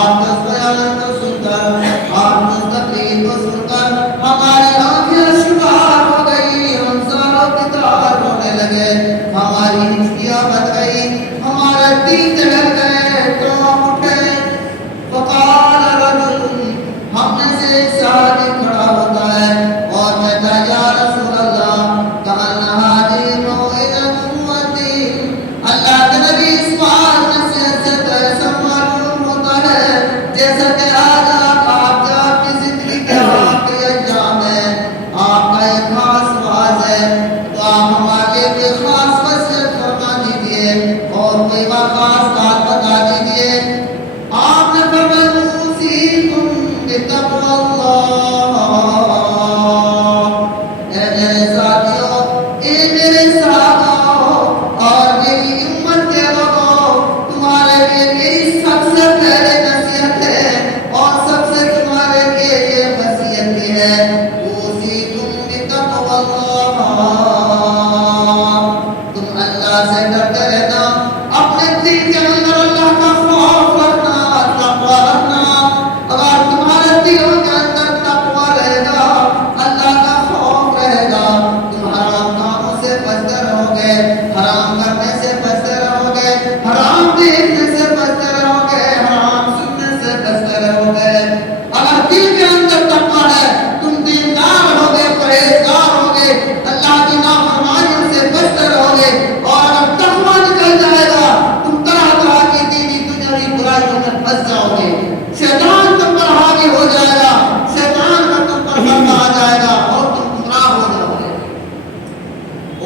آپ کے اس بیان کو سن کر، آپ کی اس تقریر کو سن کر ہماری آنکھیں شفار ہو گئی، ہم ساروں کی طرح رونے لگے، ہماری ہچکیاں بچ گئی، ہمارے دل جل گئے، ٹوپ اٹھے۔ فقال رجل، ہم میں سے ایک صحابی کھڑا ہوتا ہے اور کہتا ہے یا رسول اللہ کأنہا دی موعظۃ الدین، اللہ کے نبی اس بات نصیحت سے تو ایسا معلوم ہوتا ہے جیسا کہ آج آپ کی زندگی کے آخری ایام ہے، آپ کا ایک خاص واز ہے، تو آپ ہمارے لیے خاص وصیت فرما دیجئے اور کوئی خاص بات بتا دیجئے۔ آپ نے فرمایا اوصیکم بتقوی اللہ، اے میرے ساتھیوں، اے میرے صحابہ اور میری امت کے لوگوں، تمہارے لیے میری سب سے پہلے نصیحت ہے اور سب سے تمہارے لیے یہ وصیت بھی ہے، اوصیکم بتقوی اللہ، تم اللہ سے ڈرتے رہنا، اپنے دل کے اندر اللہ کا خوف رکھنا، تقوی رکھنا۔ اگر تمہارے دلوں کے اندر تقوی رہے گا، اللہ کا خوف رہے گا، تم حرام کاموں سے بچتے رہو گے، حرام کرنے سے بچتے رہو گے، حرام دیکھنے سے بچتے رہو گے، حرام سننے سے بچتے رہو گے۔ اگر دل کے اندر تقوی ہے، تم دیندار رہو گے، پرہیزگار رہو گے، اللہ کی نافرمانیوں سے بچتے رہو گے، اور اگر تقوی نکل جائے گا، تم طرح طرح کی دینی دنیاوی برائیوں میں پھنس جاؤ گے، شیطان تم پر حاوی ہو جائے گا، شیطان کا تم پر غلبہ آ جائے گا اور تم گمراہ ہو جاؤ گے۔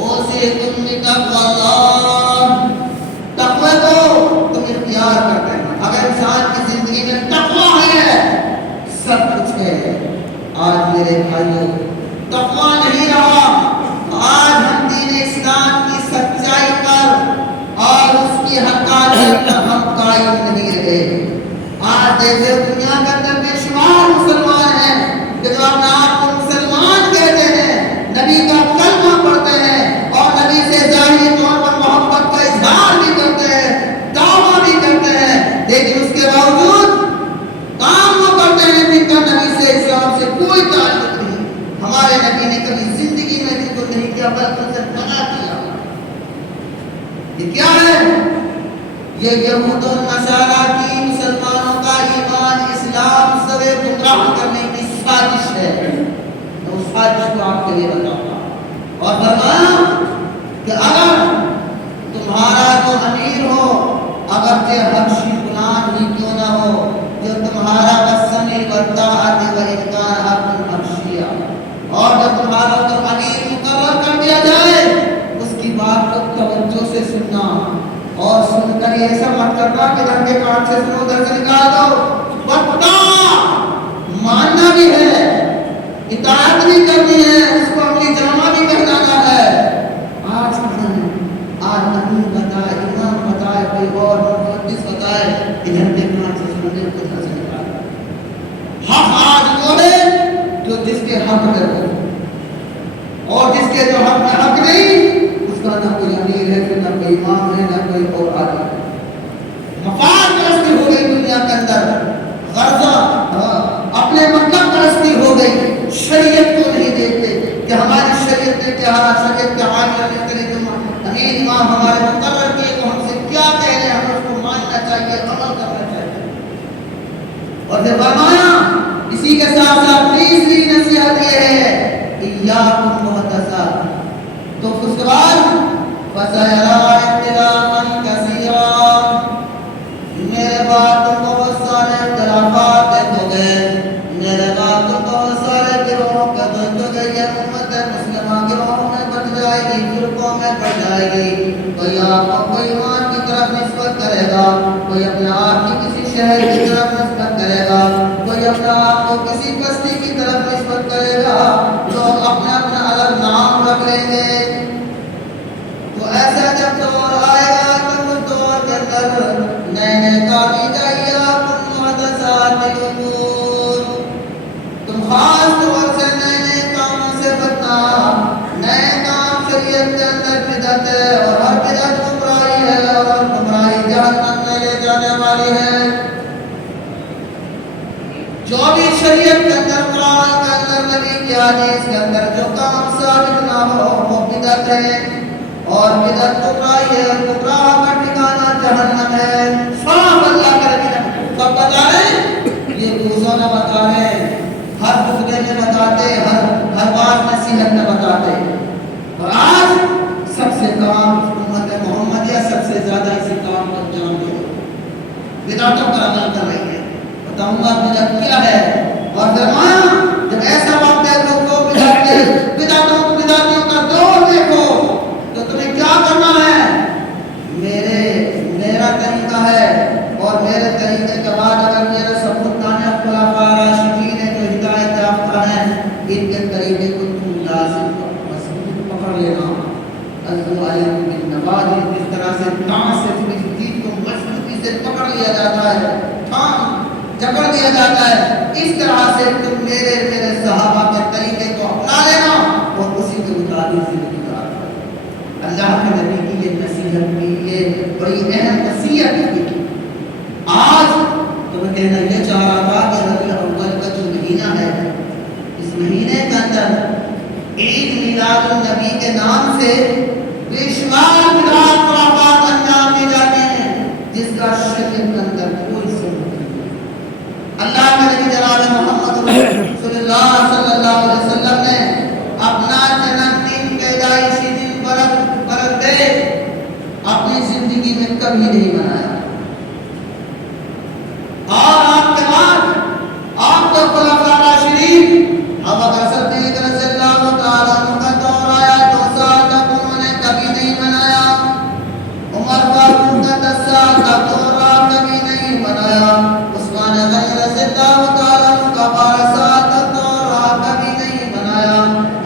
اوصیکم بتقوی اللہ، تقوی کو تم اختیار کرتے ہیں۔ اگر انسان کی زندگی میں تقوی ہے، سب کچھ ہے۔ آج میرے بھائیوں تقوی نہیں رہا، آج ہم دین اسلام کی سچائی پر اور اس کی حقانیت پر ہم قائم نہیں رہے۔ آج دیکھیں دنیا کے اندر بے شمار مسلمان ہیں کہ جو اپنے آپ کو مسلمان کہتے ہیں، نبی کا کلمہ پڑھتے ہیں اور نبی سے ظاہری طور پر محبت کا اظہار بھی کرتے ہیں، دعویٰ بھی کرتے ہیں، لیکن اس کے باوجود کام وہ کرتے ہیں جن کا نبی سے اسلام سے کوئی تعلق نہیں۔ ہمارے نبی نے کبھی زندگی میں جن کو نہیں کیا بلکہ اسے منع کیا۔ یہ کیا ہے؟ یہ یہود و نصارہ کی مسلمانوں کا ایمان اسلام سے گمراہ کرنے کی سازش ہے۔ میں اس سازش کو آپ کے لیے بتاؤں گا اور فرمایا کہ اگر تمہارا جو امیر ہو، اگر یہ حبشی غلام ہی کیوں نہ ہو، جو تمہارا والسمع والطاعۃ والإطاعۃ الحبشیہ، اور جب تمہارا جو امیر مقرر کر دیا جائے اس کی بات کو توجہ سے سننا، اور سن کر یہ ایسا مت کرنا کہ ادھر کے کان سے سنو ادھر سے نکال دو، وَالطَّاعَۃ ماننا بھی ہے، اطاعت بھی کرنی ہے، اس کو اپنی جامہ بھی پہنانا ہے۔ آج امیر بتائے، امام بتائے، کوئی اور محدث بتائے، ادھر کے کان سے سنو ادھر سے نکال دو۔ حق آج وہ ہے جو جس کے حق میں ہو، اور جس کے جو حق میں حق نہیں، اس کا نہ کوئی امیر ہے، پھر نہ کوئی امام ہے، نہ کوئی اور آدمی ہے۔ مفاد پرستی ہو گئی دنیا کے اندر، غرضہ اپنے مطلب پرستی ہو گئی، شریعت کو نہیں دیکھتے کہ ہماری شریعت نے کیا، شریعت کے عالم نے جو امیر امام ہمارے مقرر کیے وہ ہم سے کیا کہہ رہے ہیں، ہمیں اس کو ماننا چاہیے، عمل کرنا چاہیے۔ اور پھر فرمایا اسی کے ساتھ ساتھ تیسری نصیحت یہ ہے ایاکم محدثات، تو اس کے بعد فَسَيَرَىٰ اخْتِلَافًا كَثِيرًا، میرے بعد تم بہت سارے اختلافات ہو گئے، میرے بعد تم بہت سارے گروہوں کا ہو گئی، یہ امت مسلمہ گروہوں میں بٹ جائے گی، فرقوں میں بٹ جائے گی، کوئی آپ کو کوئی ایمان کی طرف نسبت کرے گا، کوئی اپنے آپ کی کسی شہر کی طرف نسبت کرے گا، کوئی اپنے آپ کو کسی بستی کی طرف نسبت کرے گا، لوگ اپنا اپنا الگ نام رکھ لیں گے۔ تو ایسا جب دور آئے گا تب اس دور کے اندر نئے نئے تعبیر ایاکم محدثات الامور، تم خاص طور سے نئے نئے کاموں سے بچنا، نئے کام شریعت کے اندر بدعت ہے، اور ہر بدعت گمراہی ہے، اور ہر گمراہی جہنم میں لے جانے والی ہے۔ جو بھی شریعت کے اندر، قرآن کے اندر، نبی کی حدیث کے اندر جو کام ثابت نہ ہو وہ بدعت ہے، اور بدعت کفر ہے، کفر کا ٹھکانہ جہنم ہے۔ صاف اللہ کے نبی سب بتا رہے ہیں، یہ دوسروں نے بتا رہے ہیں، ہر خطبے میں بتاتے، ہر بات نصیحت میں بتاتے، اور آج سب سے کام امت محمدیہ سب سے زیادہ اسی کام کو انجام دے بدعتوں پر عمل کر رہی ہے۔ بتاؤں گا بدعت کیا ہے، اور فرمایا جب ایسا وقت ہے تو بدعتوں کا دور دیکھو تو تمہیں کیا کرنا ہے، میرا طریقہ ہے، اور میرے طریقے کے بعد اگر میرے سبوتان خلفاء راشدین ہیں جو ہدایت یافتہ ہیں، ان کے طریقے کو تم لازم مضبوط پکڑ لینا۔ العلم بالنواجذ، اس طرح سے ٹانس سے تمہیں دین کو مضبوطی سے پکڑ لیا جاتا ہے، جکڑ دیا جاتا ہے، اس طرح سے تم میرے صحابہ کے طریقے کو اپنا لینا اور اسی کے مطابق زندگی گزارنا۔ اللہ کے نبی کی یہ نصیحت کی، یہ بڑی اہم وصیت کی۔ آج تو میں کہنا یہ چاہ رہا تھا کہ ربیع الاول کا جو مہینہ ہے، اس مہینے کے اندر عید میلاد النبی کے نام سے بے شمار بدعات خرافات انجام دی جاتے ہیں، جس کا شریعت کے اندر کوئی ثبوت نہیں۔ اللہ کے نبی جناب محمد صلی اللہ علیہ وسلم نے اپنا جنم دن، پیدائشی دن، برت ڈے اپنی زندگی میں کبھی نہیں منایا، اور آپ کے بعد آپ کو خلفاء راشدین ابو بکر صدیق رضی اللہ تعالی عنہ کا دور آیا، 2 سال تک انہوں نے کبھی نہیں منایا، عمر فاروق کا 10 سال کا دور رہا، کبھی نہیں منایا، عثمان غنی رضی اللہ تعالی عنہ کا 12 سال کا دور رہا، کبھی نہیں منایا،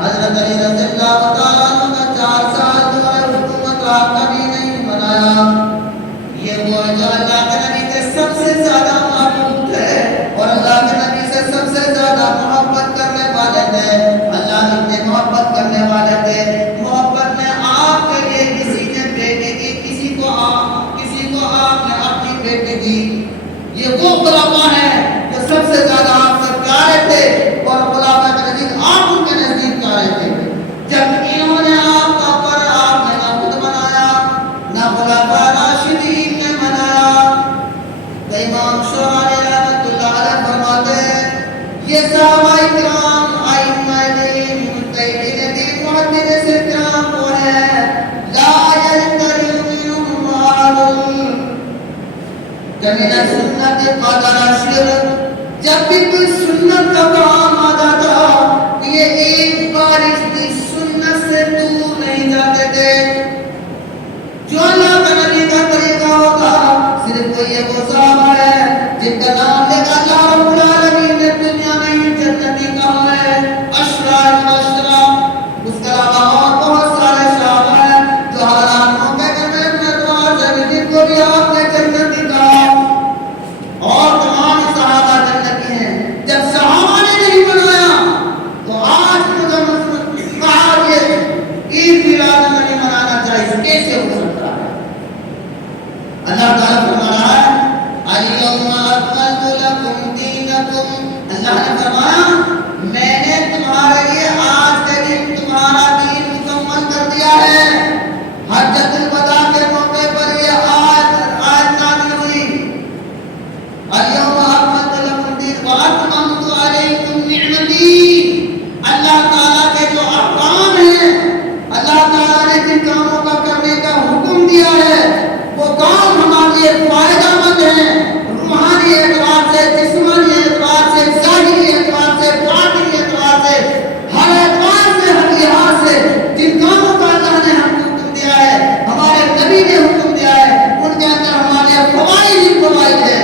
حضرت علی رضی اللہ تعالی عنہ کا 4 سال دور حکومت رہا، کبھی نہیں منایا۔ یہ وہ جو اللہ کے نبی کے سب سے زیادہ محبوب ہے، اور اللہ کے نبی سے سب سے زیادہ محبت کرنے والے تھے، اللہ نے محبت کرنے والے تھے۔ محبت میں آپ کے لیے کسی نے بیٹی دی، کسی کو آپ نے اپنی بیٹی دی۔ یہ وہ خلفاء ہیں جو سب سے زیادہ آپ سے پیارے تھے، اور خلفاء کے نزدیک آپ ان کے نزدیک پیارے تھے۔ جب انہوں نے آپ کا پر آپ نے نہ خود منایا، نہ خلفاء راشدین نے منایا، تو امام شعرانی رحمۃ اللہ علیہ فرماتے ہیں یہ صحابہ کرام ائمہ دین، مجتہدین دین، محدثین کرام وہ ہیں لا یجتری منہم احد کمن السنت قدر شرک، جب بھی کوئی سنت کا کام آ جاتا یہ ایک بار اس کی سنت سے دور نہیں جاتے تھے۔ جو اللہ کا نبی کا طریقہ ہوتا صرف کوئی یہ وہ صحابہ ہے جن کا نام لے کر اللہ رب العالمین نے دنیا میں ہی جنتی کہا ہے، اشرا المبشرہ، اس کے علاوہ اور بہت سارے صحابہ ہیں جو حالات موقع کے میں اعتبار سے جن کو بھی آپ نے جنتی کہا، اور تمام صحابہ جنتی ہیں۔ جب صحابہ نے نہیں منایا تو آج عید میلاد النبی منانا چاہیے، کیسے ہو سکتا ہے؟ اللہ تعالیٰ فرما رہا ہے الیوم اکملت لکم دینکم، اللہ نے فرمایا میں نے تمہارے لیے آج کے دن تمہارا دین مکمل کر دیا ہے۔ حجۃ الوداع کے موقع پر یہ آیت نازل ہوئی، الیوم اکملت لکم دینکم واتممت علیکم نعمتی۔ اللہ تعالیٰ کے جو احکام ہیں، اللہ تعالیٰ نے جن کاموں کا کرنے کا حکم دیا ہے وہ کام ہمارے لیے فائدہ مند ہیں، روحانی اعتبار سے، جسمانی اعتبار سے، ظاہری اعتبار سے، باطنی اعتبار سے، ہر اعتبار سے، ہر لحاظ سے جن کاموں کا اللہ نے ہم کو حکم دیا ہے، ہمارے نبی نے حکم دیا ہے، ان کے اندر ہمارے لیے فوائد ہی فوائد ہے،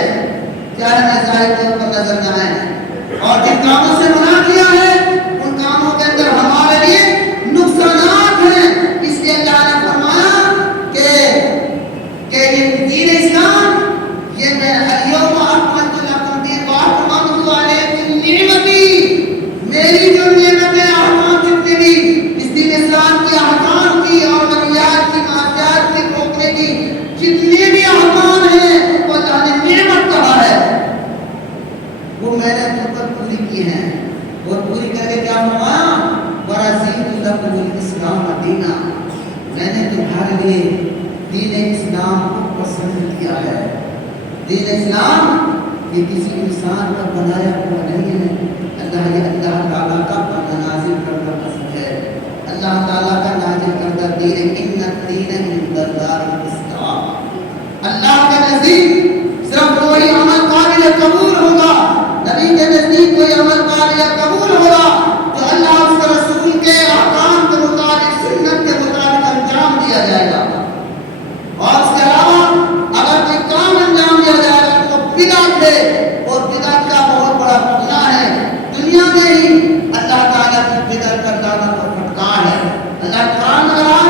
چاہے ہمیں ظاہر طور پر نظر نہ آئے، اور جن کاموں سے منع کیا ہے ان کاموں کے اندر ہمارے لیے نقصانات ہیں۔ اس لیے اللہ نے فرمایا کہ یہ دین اسلام یہ میں الیوم اکملت لکم دین واتممت علیکم نعمتی، میری جو نعمتیں احکام جتنے بھی اس دین اسلام کی احکام کی اور منہیات کی، معاشیات کی، روکنے کی جتنے بھی احکام ہیں وہ اللہ نے نعمت کہا ہے، وہ میں نے تم پر پوری کی ہیں، اور پوری کر کے کیا فرمایا؟ وَرَضِيتُ لَكُمُ الْإِسْلَامَ دِينًا، میں نے تمہارے لیے دین اسلام کو پسند کیا ہے۔ دین اسلام یہ کسی انسان کا بنایا ہوا نہیں ہے، اللہ تعالیٰ کا نازل کردہ قسم ہے، اللہ تعالیٰ کا نازل کردہ دین، ان الدین عند اللہ الاسلام۔ اللہ کے نزدیک صرف وہی عمل قابل قبول ہوگا، نبی کے نزدیک کوئی عمل قابل قبول ہوگا جو اللہ اس کے رسول کے احکام کے مطابق، سنت کے مطابق انجام دیا جائے گا، اور اس کے علاوہ اگر کوئی کام انجام دیا جائے گا تو بدعت ہے، اور بدعت کا بہت بڑا گناہ ہے، دنیا میں ہی اللہ تعالیٰ کی بدعت کا دامن کو پھٹکار ہے۔ اللہ قرآن میں کہا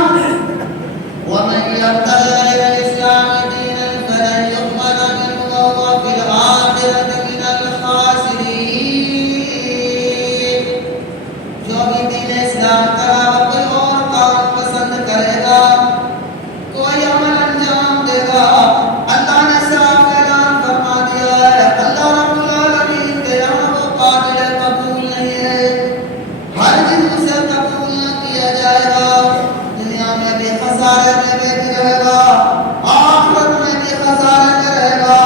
وَمَن يَبْتَغِ غَيْرَ الْإِسْلَامِ دِينًا فَلَن يُقْبَلَ مِنْهُ وَهُوَ فِي الْآخِرَةِ مِنَ الْخَاسِرِينَ۔ جو بھی دین اسلام کا کوئی اور کام پسند کرے گا، کوئی عمل انجام دے گا، اللہ نے صاف اعلان فرما دیا ہے، اللہ رب العالمین کے یہاں وہ قابل قبول نہیں ہے، ہر دن اسے قبول نہ کیا جائے گا، دنیا میں بھی خسارے میں بیٹھ رہے گا، آخرت میں بھی خسارے میں رہے گا،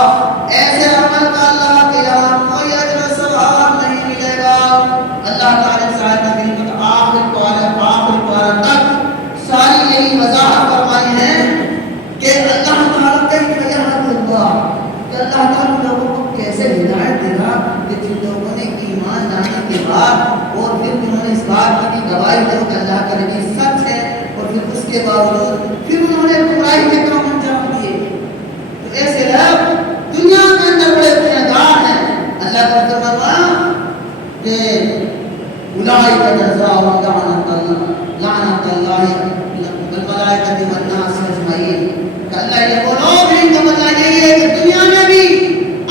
ایسے عمل کا اللہ کے یہاں کوئی اجر و ثواب نہیں ملے گا۔ اللہ تعالیٰ شاید نبی کو آخر پارہ تک ساری یہی وضاحت فرمائی ہے کہ اللہ تعالیٰ کا ہدایت ہوگا، کہ اللہ تعالیٰ لوگوں کو کیسے ہدایت دے گا کہ جن لوگوں نے ایمان لانے کے بعد اور پھر انہوں نے اس بات کی بھی گواہی دی کہ اللہ کا نبی سچ ہے، اور پھر اس کے باوجود پھر انہوں نے برائی کے کام انجام دیے، تو ایسے لوگ دنیا کے اندر بڑے گنہگار ہیں۔ اللہ کا فرمان کہ اولئک جزاؤہم لعنت اللہ والملائکۃ والناس اجمعین، کہ اللہ یہ وہ لوگ ہیں کہ مطلب یہی ہے کہ دنیا میں بھی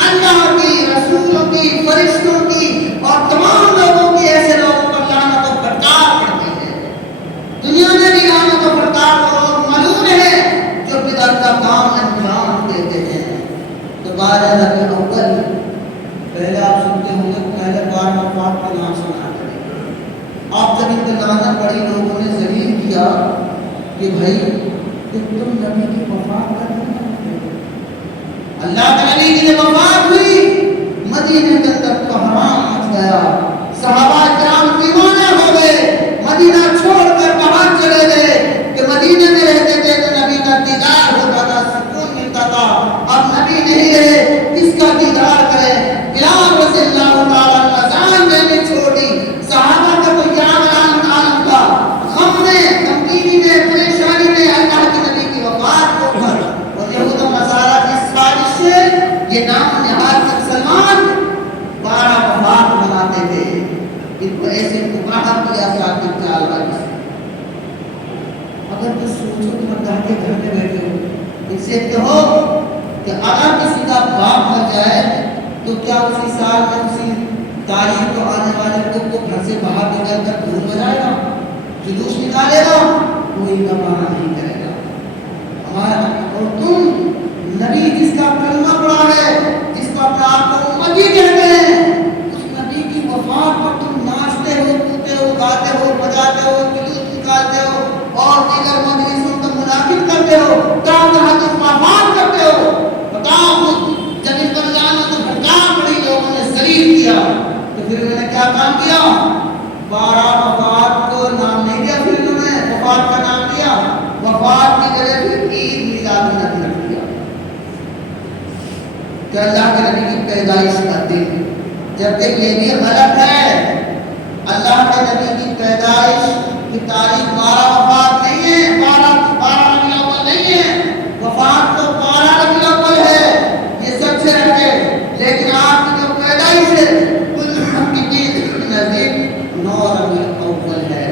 اللہ کی، رسولوں کی، فرشتوں کی اور تمام لوگوں کی ایسے لوگوں پر لعنت و پھٹکار پڑتی ہے، دنیا میں بھی لعنت و پھٹکار وہ لوگ ملعون ہیں جو بدعت کا کام انجام دیتے ہیں۔ تو 12 ربیع الاول، پہلے آپ سنتے ہوں گے پہلے 12 وفات کے نام سنا کریں، آپ جب ان کے لعنت پڑی لوگوں نے ذلیل کیا کہ بھائی تم نبی کی وفات کا نہیں مانتے، اللہ کے نبی کی جب وفات ہوئی مدینے کے اندر کوہرام مچ گیا، صحابہ کرام دیوانے ہو گئے، مدینہ چھوڑ کر باہر چلے گئے کہ مدینے میں رہتے تھے تو نبی کا دیدار ہوتا تھا، سکون ملتا تھا، اب نبی نہیں رہے کس کا دیدار کرے؟ بلال رضی اللہ تعالیٰ عنہ جان دینے چھوڑی، صحابہ کا تو کیا عالم تھا، غم میں، غمگینی میں، پریشانی میں اللہ کے نبی کی وفات کو پر، اور یہود و نصارہ کی سازش سے یہ نام نہاد مسلمان 12 وفات مناتے تھے، ان کو ایسے گمراہ کیا ساتھ چال والی۔ اگر تو سوچو تم اللہ کے گھر میں بیٹھے ہو، ان سے کہو کہ اگر کسی کا باپ مر جائے تو کیا اسی سال میں اسی تاریخ کو آنے والے کو گھر سے باہر نکل کر دھول بجائے گا، جلوس نکالے گا؟ کوئی گوارہ نہیں کرے گا۔ اور تم نبی جس کا کلمہ پڑا ہے، جس کو اپنا آپ کو امتی کہتے ہیں، اس نبی کی وفات پر تم ناچتے ہو، کودتے ہو، گاتے ہو، بجاتے ہو، جلوس نکالتے ہو اور دیگر مجلسوں کا منعقد کرتے ہو، تاہم تم وفات کرتے ہو۔ بتاؤ خود جب ان پر لعنت و پھٹکار پڑی لوگوں نے ذلیل کیا تو پھر انہوں نے کیا کام کیا؟ 12 وفات کو نام نہیں دیا، پھر انہوں نے وفات کا نام دیا، وفات کی جگہ پھر عید میلاد النبی رکھ دیا کہ اللہ کے نبی کی پیدائش کا دن، جبکہ یہ بھی غلط ہے۔ اللہ کے نبی کی پیدائش کی تاریخ 12 وفات نہیں ہے، 12 ربیع الاول نہیں ہے، وفات تو 12 ربیع الاول ہے، یہ سب سے رکھے، لیکن آپ کی جو پیدائش ہے کل محققین کے نزدیک 9 ربیع الاول ہے،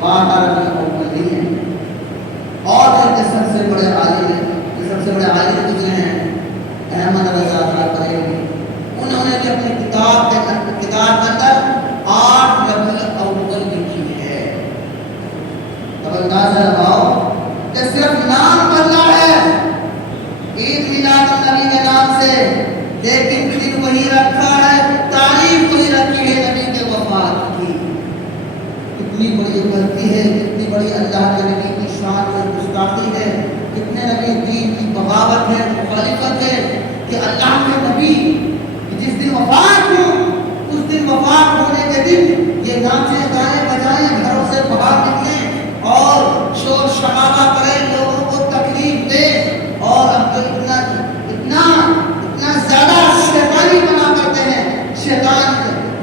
12 ربیع الاول نہیں ہے۔ اور جو سب سے بڑے عالم ہیں، سب سے بڑے عالم گزرے ہیں احمد رضا بریلوی، انہوں نے بھی اپنی کتاب کے اندر 8 ربیع الاول لکھی ہے۔ اب اندازہ لگاؤ کہ صرف نام بدلا ہے عید میلاد النبی کے نام سے، لیکن دن وہی رکھا ہے۔ ناچیں گائیں بجائیں گھروں سے باہر نکلیں اور شور شرابہ کریں لوگوں کو تکلیف دیں اور اب تو اتنا زیادہ شیطانی بنا کرتے ہیں شیطان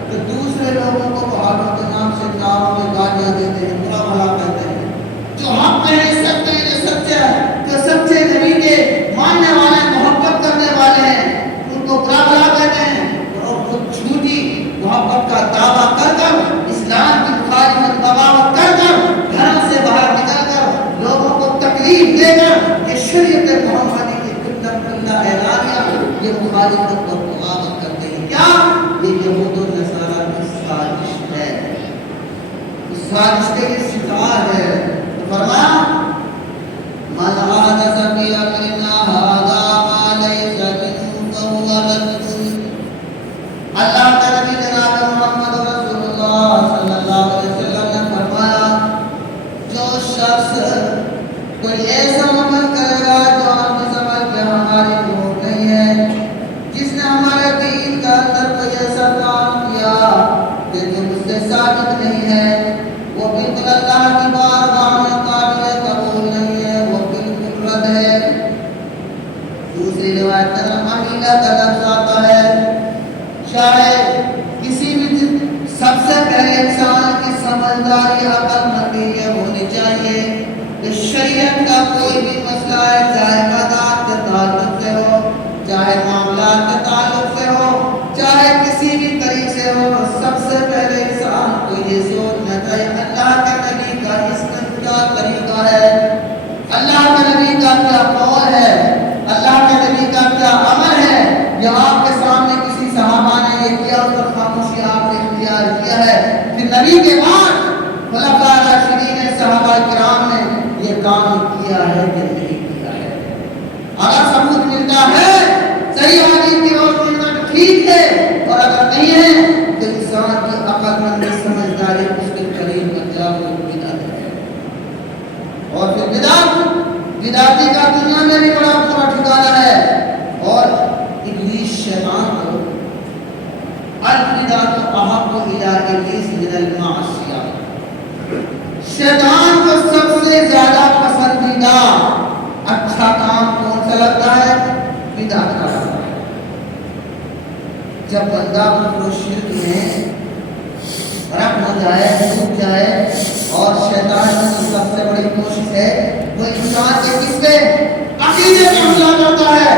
تو دوسرے لوگوں کو بہادر کے نام سے ناروں میں گالیاں دیتے ہیں برا بھلا کہتے ہیں جو حق ہیں سچے جو سچے نبی کے ماننے والے محبت کرنے والے ہیں ان کو برا بھلا کہتے ہیں اور خود جھوٹی محبت کا دعویٰ کر کر اسلام کی مخالفت بغاوت کر کر گھروں سے باہر نکل کر لوگوں کو تکلیف دے کر یہ شریعت محمدی کی کلہ اعلانیہ یہ مخالفت اور بغاوت کرتے ہیں کیا یہ یہود و نصارہ کی سازش ہے اس سازش کے شکار ہے فرمایا من حدث في امرنا هذا ما ليس منه فهو رد اللہ کا نبی جناب محمد رسول اللہ صلی اللہ علیہ وسلم نے فرمایا جو شخص کوئی ایسا عمل کرے گا جو ہم نے سمجھ کہ ہماری نور نہیں ہے جس نے ہمارے دین کا اندر کوئی ایسا کام کیا کہ جو مجھ سے ثابت نہیں ہے وہ بالکل اللہ کی بارگاہ میں قابل قبول نہیں ہے وہ بالکل رد ہے دوسری روایت کا معاملہ کا لفظ آتا ہے شاید کسی بھی سب سے پہلے انسان کی سمجھداری عقل مندی یہ ہونی چاہیے کہ شریعت کا کوئی بھی مسئلہ ہے چاہے عادات کے تعلق سے ہو چاہے معاملات کے تعلق سے ہو چاہے کسی بھی طریقے سے ہو سب سے پہلے انسان کو یہ سوچنا چاہیے اللہ کے نبی کا اس کا کیا طریقہ ہے اللہ کے نبی کا کیا قول ہے اللہ کے نبی کا کیا عمل ہے یہ آپ کے سامنے کسی صحابہ نے یہ کیا اس پر خاموشی آپ نے اختیار کیا ہے کہ نبی کے بعد خلفاء راشدین صحابہ کرام نے یہ کام کیا ہے کہ نہیں کیا ہے اگر ثبوت ملتا ہے صحیح حدیث کی روشنی میں ٹھیک ہے اور اگر نہیں ہے تو انسان کی عقل مند سمجھداری اس کے قریب بن جائے وہ بدعت ہے اور پھر بدعتی کا دنیا میں بھی بڑا برا ٹھکانہ ہے اور ابلیس شیطان کو البدعۃ احب الی ابلیس من المعصیہ شیطان کو سب سے زیادہ پسندیدہ اچھا کام کون سا لگتا ہے بدعت کا لگتا ہے جب بندہ کفر و شرک میں رکھ ہو جائے ڈوب جائے اور شیطان کی سب سے بڑی کوشش ہے وہ انسان کے کس پہ عقیدے پہ حملہ کرتا ہے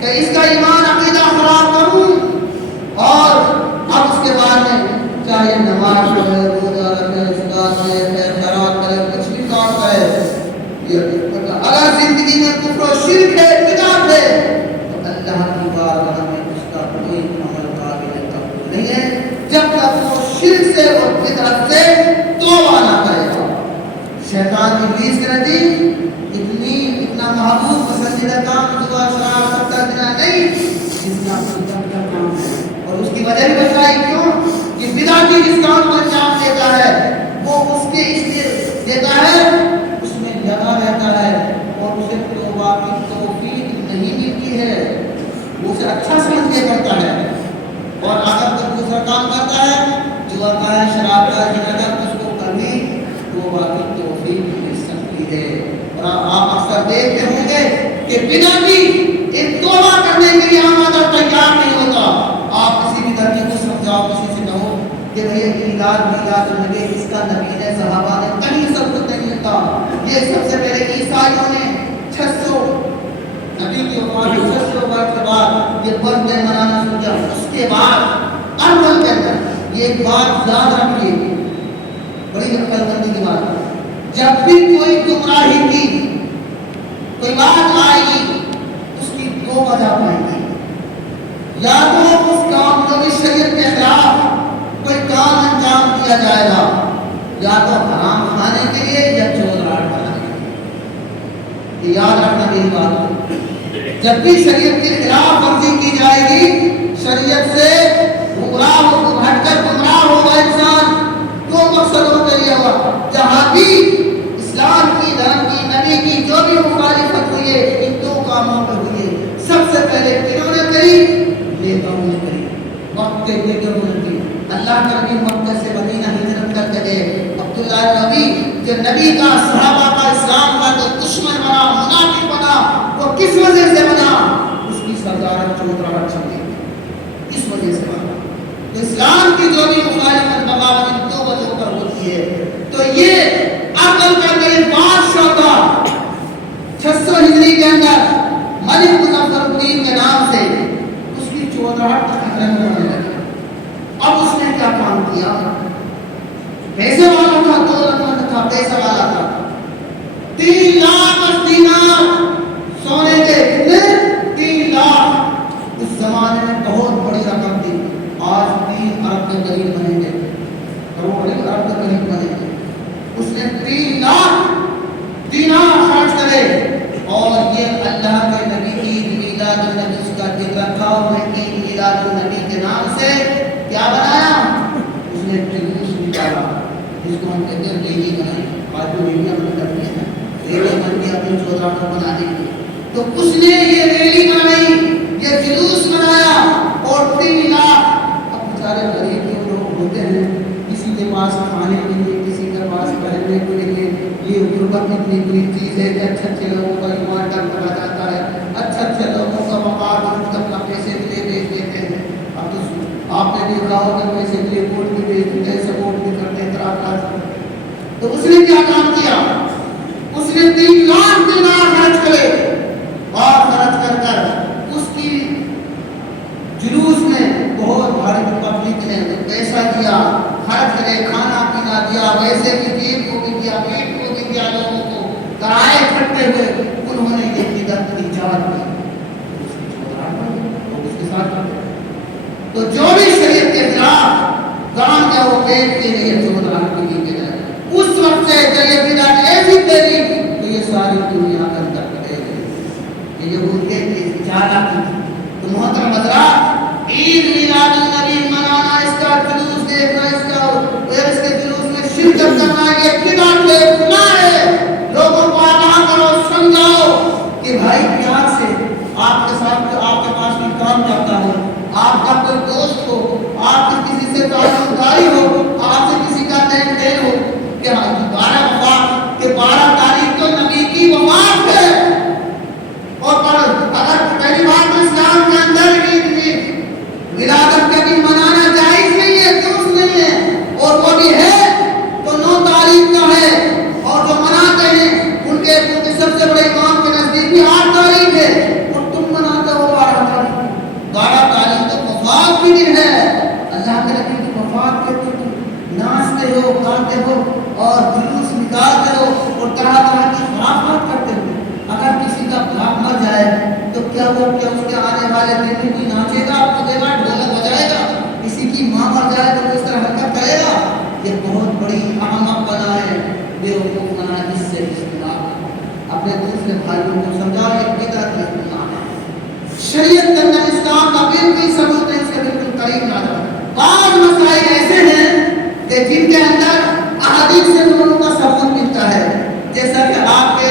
کہ اس کا ایمان عقیدہ خراب کروں اور اب اس کے بعد میں چاہے نماز پڑھے روزہ رکھے زکات دے خیرات کرے کچھ بھی کام کرے اگر زندگی میں کفر و شرک ہے بدعت ہے تو اللہ کی بارگاہ میں اس کا کوئی عمل قابل قبول نہیں ہے جب تک وہ شرک سے اور بدعت سے توبہ نہ کرے گا شیطان ابلیس کے نزدیک اتنا محبوب پسندیدہ کام دعا شراب سکتا دینا نہیں جتنا بدعت کا کام ہے اور اس کی وجہ بھی بتائی کیوں کہ بدعتی جس کام کو انجام دیتا ہے وہ اس کے اس لیے دیتا ہے اس میں لگا رہتا ہے اور اسے توبہ کی توفیق نہیں ملتی ہے وہ اسے اچھا سمجھ کے کرتا ہے اور اگر کوئی دوسرا کام کرتا ہے جو کا ہے شراب کا جنا کا اس کو کبھی توبہ کی توفیق مل سکتی ہے اور آپ اکثر دیکھتے ہوں گے کہ بدعتی ایک توبہ کرنے کے لیے آمادہ تیار نہیں ہوتا آپ کسی بھی دردی کو سمجھاؤ کسی سے کہو کہ بھئی میلاد نبی اس کا نبی نے صحابہ نے کہیں ثبوت نہیں ملتا یہ سب سے پہلے عیسائیوں نے 600 نبی کی وفات 600 برس کے بعد یہ برتھ ڈے منانا سوچا اس کے بعد عمل کے اندر یہ بات یاد رکھیے بڑی عقل مندی کی بات جب بھی کوئی گمراہی کی کوئی بات آئے گی اس کی دو وجہ پائیں گی یا تو اس کام کو بھی شریعت کے خلاف کوئی کام انجام دیا جائے گا یا تو حرام کھانے کے لیے یا چور راٹ بنانے کے لیے یہ یاد رکھنا میری بات ہے جب بھی شریعت کے خلاف ورزی کی جائے گی شریعت سے گمراہ ہو ہٹ کر گمراہ ہوگا انسان دو مقصدوں کے لیے ہوا جہاں بھی اسلام کی دھرم کی نبی کی جو بھی مخالفت ہوئی ہے ان دو کاموں پہ ہوئی ہے سب سے پہلے کنہوں نے کری نیکوں نے کری وقت کے نیکوں نے کی اللہ کے نبی مکہ سے مدینہ ہجرت چھوڑ کر کے گئے. عبداللہ نبی جو نبی کا صحابہ کا اسلام کا جو دشمن بنا منافق بنا وہ کس وجہ سے بنا؟ اس کی صدارت چودراہٹ چل گئی اس وجہ سے بنا. تو اسلام کی جو بھی مخالفت بغاوت ان دو وجہوں پر ہوتی ہے. تو یہ عقل کا کوئی بادشاہ تھا 600 ہجری کے اندر ملک مظفر الدین کے نام سے اس کی چودراہٹ ختم ہونے لگی. اب اس نے کیا کام کیا؟ پیسے والا تھا, دولتمند تھا, پیسے والا تھا. 3 لاکھ دینار سونے کے کتنے 3 لاکھ اس زمانے میں بہت بڑی رقم تھی. آج 3 ارب کے قریب بنے گے, کروڑ ارب کے قریب بنے گے. اس نے 3 لاکھ دینار خرچ کرے اور یہ اللہ کے نبی عید میلاد النبی اس کا ذکر رکھا اور عید میلاد النبی کے نام سے کیا بنایا؟ اس نے جلوس نکالا جس کو ہم کہتے ہیں ریلی بنائی. آج جو ریلیاں ہم کرتے ہیں ریلی بن کے اپنی چودراہٹ بنانے کی. تو اس نے یہ ریلی بنائی, یہ جلوس بنایا اور 3 لاکھ. اب بیچارے غریب جو لوگ ہوتے ہیں کسی کے پاس کھانے کے لیے, کسی کے پاس پہننے کے لیے, یہ غربت اتنی بری چیز ہے کہ اچھے اچھے لوگوں کا ایمان ڈر پڑا جاتا ہے, اچھے اچھے لوگوں کا وقار اپنا پیسے کے لیے بیچ دیتے ہیں. اب تو آپ نے دیکھا ہوگا پیسے کے لیے ووٹ بھی بیچ دیتے ہیں, سپورٹ بھی کرتے ہیں طرح. تو اس نے کیا کام کیا؟ اس نے 3 لاکھ دینار خرچ کرے اور خرچ کر کر اس کی جلوس میں بہت بھاری پبلک نے پیسہ دیا, خرچ کرے, کھانا پینا دیا, ویسے بھی جیب کو بھی دیا, پیٹ کو بھی دیا, لوگوں کو کرائے کھٹے ہوئے انہوں نے یہ بدعت ایجاد کی. اس کے ساتھ تو جو بھی شریعت کے خلاف کام کیا وہ پیٹ کے لیے چودراہٹ کی گئی ہے. اس وقت سے جب یہ بدعت ایسی پھیلی تو یہ ساری دنیا کے اندر پھیل گئی. یہ یہودیت کی ایجاد کی. تو محترم حضرات, عید میلاد النبی منانا, اس کا جلوس دیکھنا, اس کے جلوس میں شرکت کرنا, یہ بدعت ہے, گناہ ہے. لوگوں کو آگاہ کرو, سمجھاؤ کہ بھائی پیار سے آپ کے ساتھ آپ کے پاس کوئی کام کرتا ہو, آپ کا کوئی دوست ہو, آپ کی کسی سے تعلق داری ہو, آپ سے کسی کا لین دین ہو کہ 12 تاریخ تو نبی کی وفات ہے. اور اگر پہلی بات تو اسلام کے اندر ولادت کا دن منانا جائز نہیں ہے, درست نہیں ہے, اور وہ بھی ہے تو 9 تاریخ کا ہے. اور جو مناتے ہیں ان کے سب سے بڑے امام کے نزدیک بھی 8 تاریخ ہے, اور تم مناتے ہو 12 تاریخ. 12 تاریخ تو وفات کی دن ہے, اللہ کے نبی کی وفات کے دن ناچتے ہو, گاتے ہو اور جلوس نکالتے ہو اور طرح طرح کی خرافات کرتے ہو. اگر کسی کا باپ مر جائے تو کیا اس کے آنے والے دن میں کوئی ناچے گا, کودے گا, ڈھولک بجائے گا؟ کسی کی ماں مر جائے تو اس طرح حرکت کرے گا؟ یہ بہت بڑی احمق بنا ہے, بیوقوف بنا ہے. اس سے اختلاف اپنے دوسرے بھائیوں کو سمجھاؤ, یہ بدعت ہے, گناہ ہے. شریعت کے اندر اسلام کا بالکل ثبوت ہے, اس کے بالکل قریب نہ جاؤ. بعض مسائل ایسے ہیں کہ جن کے اندر احادیث سے دونوں کا ثبوت ملتا ہے. جیسا کہ آپ کے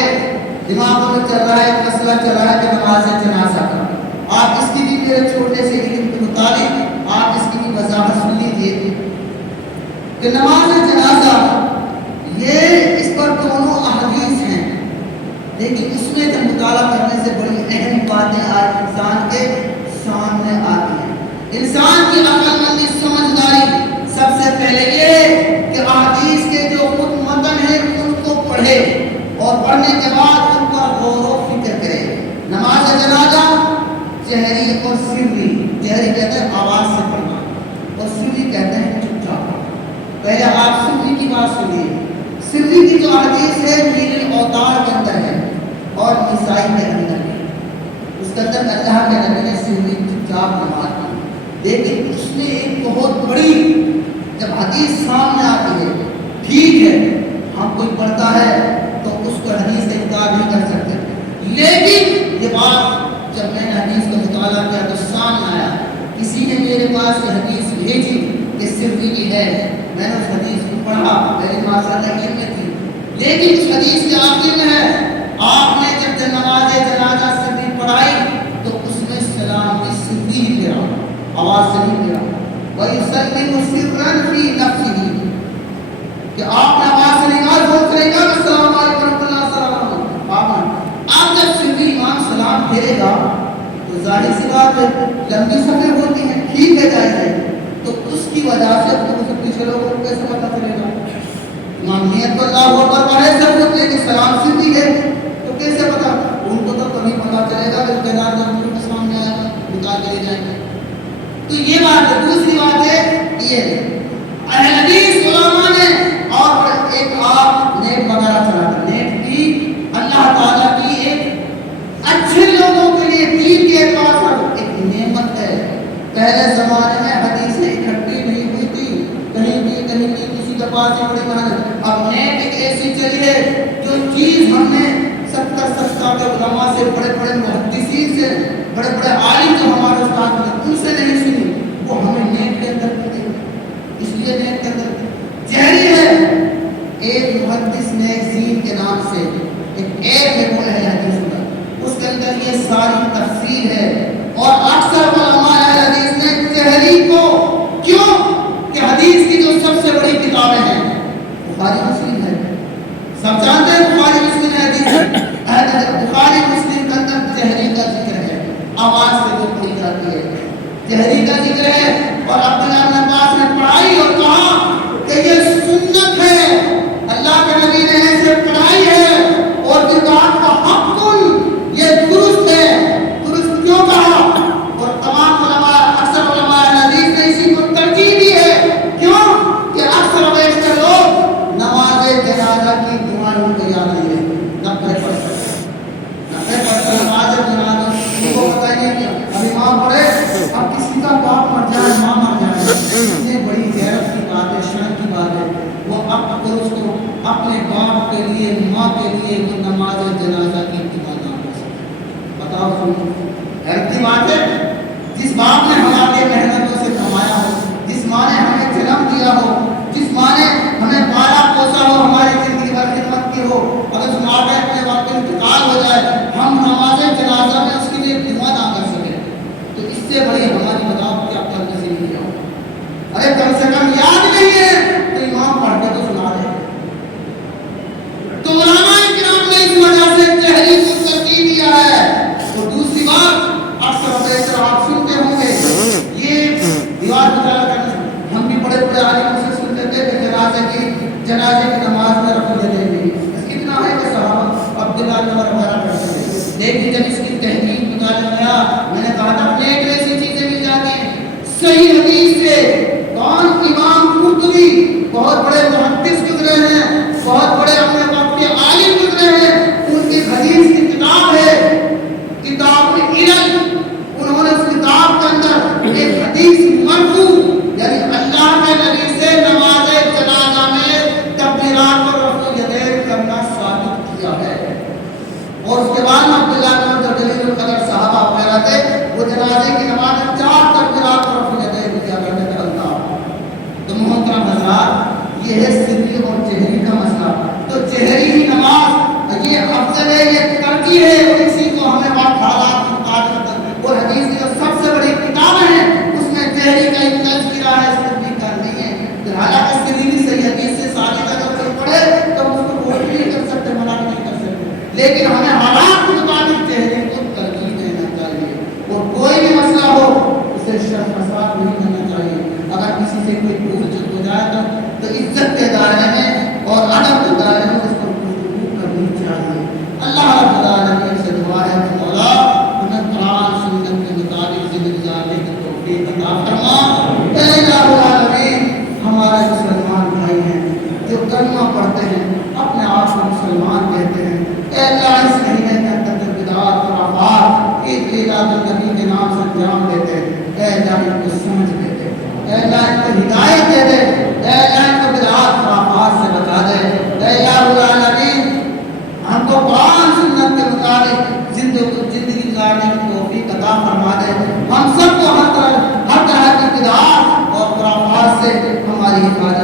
دماغوں میں چل رہا ہے, مسئلہ چل رہا ہے کہ نماز جنازہ کا, آپ اس کی بھی میرے چھوٹے سے علم کے مطابق آپ اس کی بھی وضاحت سن لیجیے کہ نماز جنازہ یہ اس پر دونوں احادیث ہیں, لیکن اس میں جب مطالعہ کرنے سے بڑی اہم باتیں آج انسان کے سامنے آتی ہیں. انسان کی عقل مندی, سمجھداری سب سے پہلے یہ کہ احادیث کے جو خود متن ہیں ان کو پڑھے اور پڑھنے کے بعد ان پر غور و فکر کرے. نماز جنازہ جہری اور سری, جہری کہتے ہیں آواز سے پڑھنا اور سری کہتے ہیں چپ چاپ. پہلے آپ سری کی بات سنیے. سری کی جو حدیث ہے میل الاوتار کے اندر ہے اور عیسائی کے اندر ہے. اس کے اندر اللہ کے نبی نے سری چپ چاپ نماز کی. لیکن اس میں ایک بہت بڑی جب حدیث سامنے آتی ہے, ٹھیک ہے ہم کوئی پڑھتا ہے تو اس کو حدیث سے انکار نہیں کر سکتے, لیکن یہ بات جب میں نے حدیث کا مطالعہ کیا تو سامنے آیا, کسی نے میرے پاس یہ حدیث بھیجی کہ سری کی ہے, میں نے اس حدیث کو پڑھا, میری ماشاءاللہ علم میں تھی, لیکن اس حدیث کے آخر میں ہے آپ نے جب نماز جنازہ سری پڑھائی تو اس میں سلام کی سری ہی گرا, آواز سے نہیں گرا. وَيُسَلِّمُ سِرًّا فِي نَفْسِهِ, کہ آپ نے آواز سے نکال بول کرے گا السلام علیکم ورحمۃ اللہ السلام آپ جب سنی امام سلام پھیرے گا تو ظاہر سی بات ہے لمبی صفیں ہوتی ہیں، ٹھیک ہے جائز ہے، تو اس کی وجہ سے پیچھے لوگوں کو کیسے پتا چلے گا؟ امام نیت تو اللہ اکبر پڑھے سب کچھ لیکن سلام سنی ہے تو کیسے پتا؟ ان کو تو کبھی پتا چلے گا کہ جناب کے سامنے آیا گا نکال کے لے جائیں گے۔ تو یہ بات ہے۔ دوسری بات ہے یہ اہل حدیث علماء نے اور ایک آپ نیٹ وغیرہ چلا کر نیٹ کی اللہ تعالیٰ کی ایک اچھے لوگوں کے لیے دین کے اعتبار سے ایک نعمت ہے۔ پہلے زمانے میں حدیثیں اکٹھی نہیں ہوئی تھی، کہیں بھی کسی کے پاس ہی بڑی محنت۔ اب نیٹ ایک ایسی چلی ہے جو چیز ہم نے 70 کے علماء سے، بڑے بڑے محدثین سے، بڑے بڑے عالم جو ہمارے استاد ہیں ان سے نہیں سنی، وہ ہمیں نیٹ کے اندر ملی۔ اس لیے نیٹ کے اندر جہری ہے۔ ایک محدث نے زین کے نام سے ایک ہے وہ اہل حدیث کا، اس کے اندر یہ ساری تفصیل ہے۔ اور اکثر علماء اہل حدیث نے جہری کو کیوں کہ حدیث کی جو سب سے بڑی کتابیں ہیں بخاری مسلم ہے، سب جانتے ہیں بخاری مسلم ہے حدیث، بخاری مسلم کے اندر جہری کا ذکر ہے، آواز سے جو پڑھی جاتی ہے جہری کا ذکر ہے۔ اور عبداللہ بن عباس نے پڑھائی اور کہا کہ یہ سنت ہے، اللہ کے نبی نے ایسے پڑھائی ہے اور بدعت کا حق یہ درست ہے۔ درست کیوں کہا؟ اور تمام علماء اکثر علماء حدیث نے اسی کو ترجیح دی ہے۔ کیوں کہ اکثر و بیشتر لوگ نماز جنازہ کی دعا ان کو یاد نہیں ہے، 90% نماز جنازہ کو پتہ نہیں کہ اب امام پڑھے اب کسی کا باپ مر جائے ماں مر جائے، اتنی بڑی غیرت کی بات ہے، شرم کی بات ہے، وہ اب اس کو اپنے باپ کے لیے ماں کے لیے وہ نماز جنازہ کی دعا نہ کر سکے۔ بتاؤ سنو، غیرت کی بات ہے۔ جس باپ نے ہماری محنتوں سے کمایا ہو، جس ماں نے ہمیں جنم دیا ہو، جس ماں نے ہمیں پالا پوسا ہو، ہماری زندگی بھر خدمت کی ہو، اگر اس ماں کا اپنے وقت انتقال ہو جائے ہم نماز جنازہ میں اس کے لیے دعا نہ کر سکیں تو اس سے بڑی ہماری بتاؤ کیا کر نصیب کیا ہو؟ ارے کم سے کم یاد نہیں ہے تو امام پڑھ کے تو سنا دے۔ تو علماء کرام نے اس وجہ سے جہری کو ترجیح دیا ہے۔ اور دوسری بات اکثر بیشتر آپ سنتے ہوں گے یہ دیوار مطالعہ کرنا، ہم بھی بڑے بڑے عالموں سے سنتے تھے کہ جنازے کی نماز میں رفع یدین نہیں، اتنا ہے کہ صحابہ عبداللہ بن عمر وغیرہ کرتے تھے، لیکن جب اس کی تحقیق مطالعہ کیا میں نے کہا تھا ایک ایسی چیزیں مل جاتی ہیں صحیح حدیث سے۔ کون؟ امام قرطبی، بہت بڑے محدث گزرے ہیں، بہت بڑے اپنے وقت کے عالم گزرے ہیں، ان کی حدیث کی کتاب ہے کتاب العلل، انہوں نے اس کتاب کے اندر ایک حدیث مرفوع یعنی اللہ کے نبی سے نماز جنازہ میں تکبیرات اور رفع یدین کرنا ثابت کیا ہے۔ اور اس کے بعد عبداللہ بن عمر جلیل القدر صحابہ وغیرہ تھے وہ جنازے کی نماز میں 4 تکبیرات اور رفع یدین کیا کرتے تھے اللہ۔ تو محترم حضرات یہ ہے سری اور جہری کا مسئلہ۔ تو جہری ہی نماز یہ افضل ہے، یہ ترجیح ہے، اور اسی کو ہمیں وقت حالات مطابق اور حدیث کی جو سب سے بڑی کتابیں ہیں اس میں جہری کا ایک تذکرہ ہے، اس میں ذکر نہیں ہے۔ حالانکہ سری بھی صحیح حدیث سے ثابت اگر کوئی پڑھے تو اس کو ووٹ بھی نہیں کر سکتے، منع بھی نہیں کر سکتے، لیکن ہمیں حالات کے مطابق جہری کو ترجیح دینا چاہیے۔ اور کوئی بھی مسئلہ ہو اسے شرح مسائل نہیں کرنا چاہیے۔ اگر کسی سے کوئی بھول چک ہو جائے تو عزت کے دائرے میں اور ادب کے دائرے میں اس کو گفتگو کرنی چاہیے۔ اللہ رب العالمین سے دعا ہے کہ مولا ہمیں قرآن سنت کے مطابق زندگی گزارنے کی توفیق عطا فرما۔ اے الہ العالمین ہمارے مسلمان بھائی ہیں جو کلمہ پڑھتے ہیں اپنے آپ کو مسلمان کہتے ہیں، اے اللہ اس مہینے کے اندر جو بدعات خرافات عید میلاد النبی کے نام سے انجام دیتے ہیں، اے اللہ ان کو سمجھ دے دے، اے اللہ ان کو ہدایت دے دے، اے اللہ ان کو بدعات خرافات سے بچا دے۔ اے الہ العالمین ہم کو قرآن سنت کے مطابق زندگی گزارنے کی توفیق عطا فرما دے۔ ہم سب کو ہر طرح کی بدعات اور خرافات سے ہماری حفاظت